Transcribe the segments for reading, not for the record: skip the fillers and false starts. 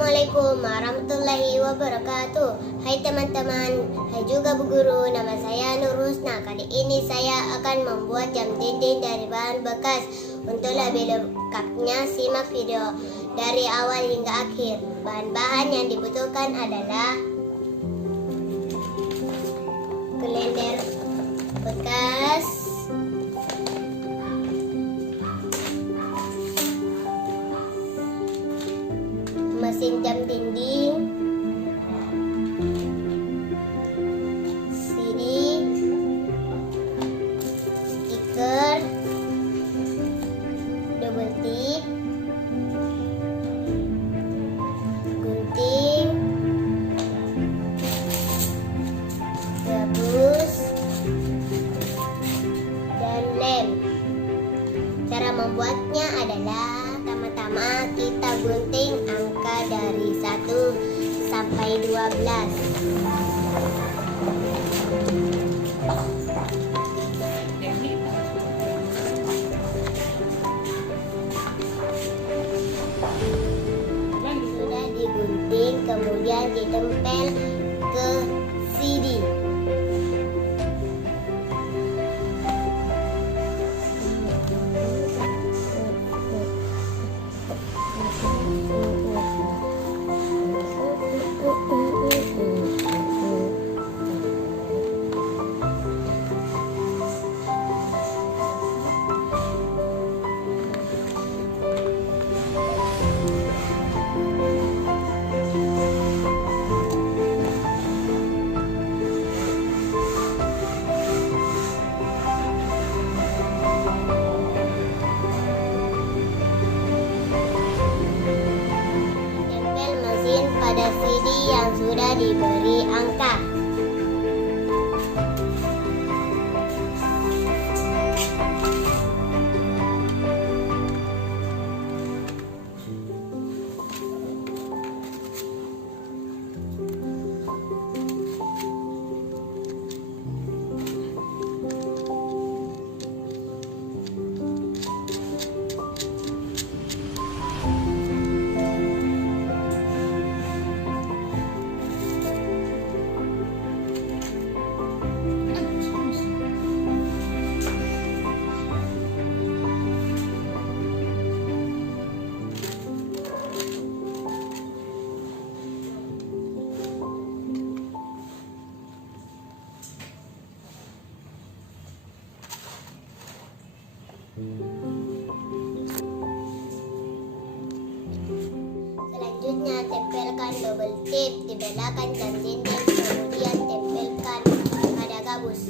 Assalamualaikum warahmatullahi wabarakatuh. Hai teman-teman, hai juga Bu Guru. Nama saya Nur Husna. Kali ini saya akan membuat jam dinding dari bahan bekas. Untuk lebih lengkapnya simak video dari awal hingga akhir. Bahan-bahan yang dibutuhkan adalah kalender bekas, mesin jam dinding, CD, stiker, double tip, gunting, gabus, dan lem. Cara membuatnya adalah pertama kita gunting angka dari 1 sampai 12. Sudah digunting, kemudian ditempel ke CD. Pada CD yang sudah diberi angka. Selanjutnya tempelkan double tip di belakang jam dinding, kemudian tempelkan pada gabus.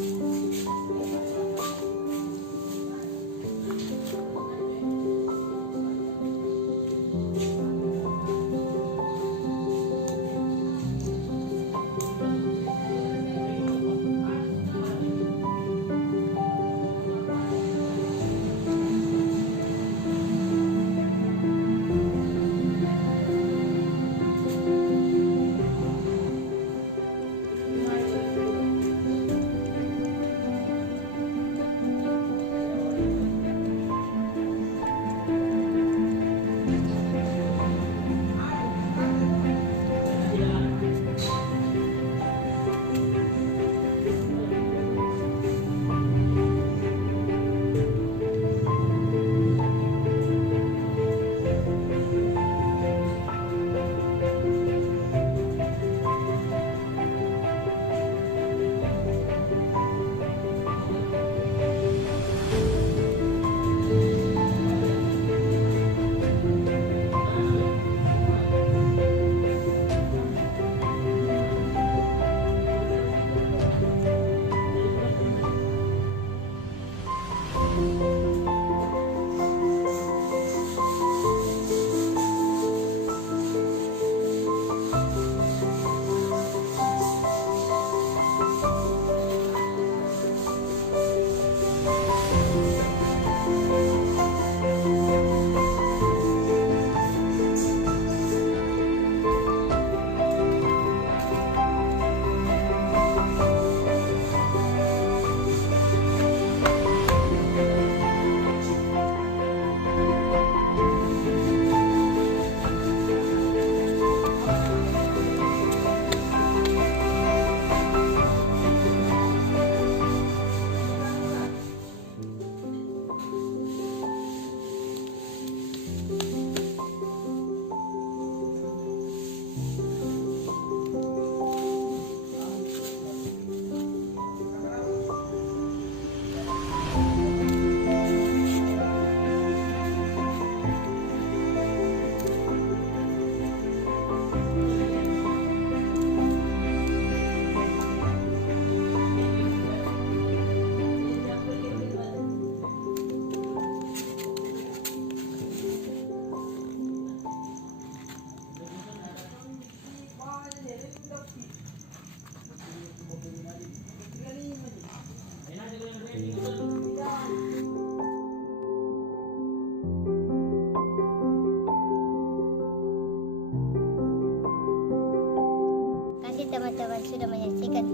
teman-teman sudah menyaksikan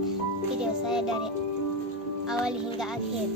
video saya dari awal hingga akhir.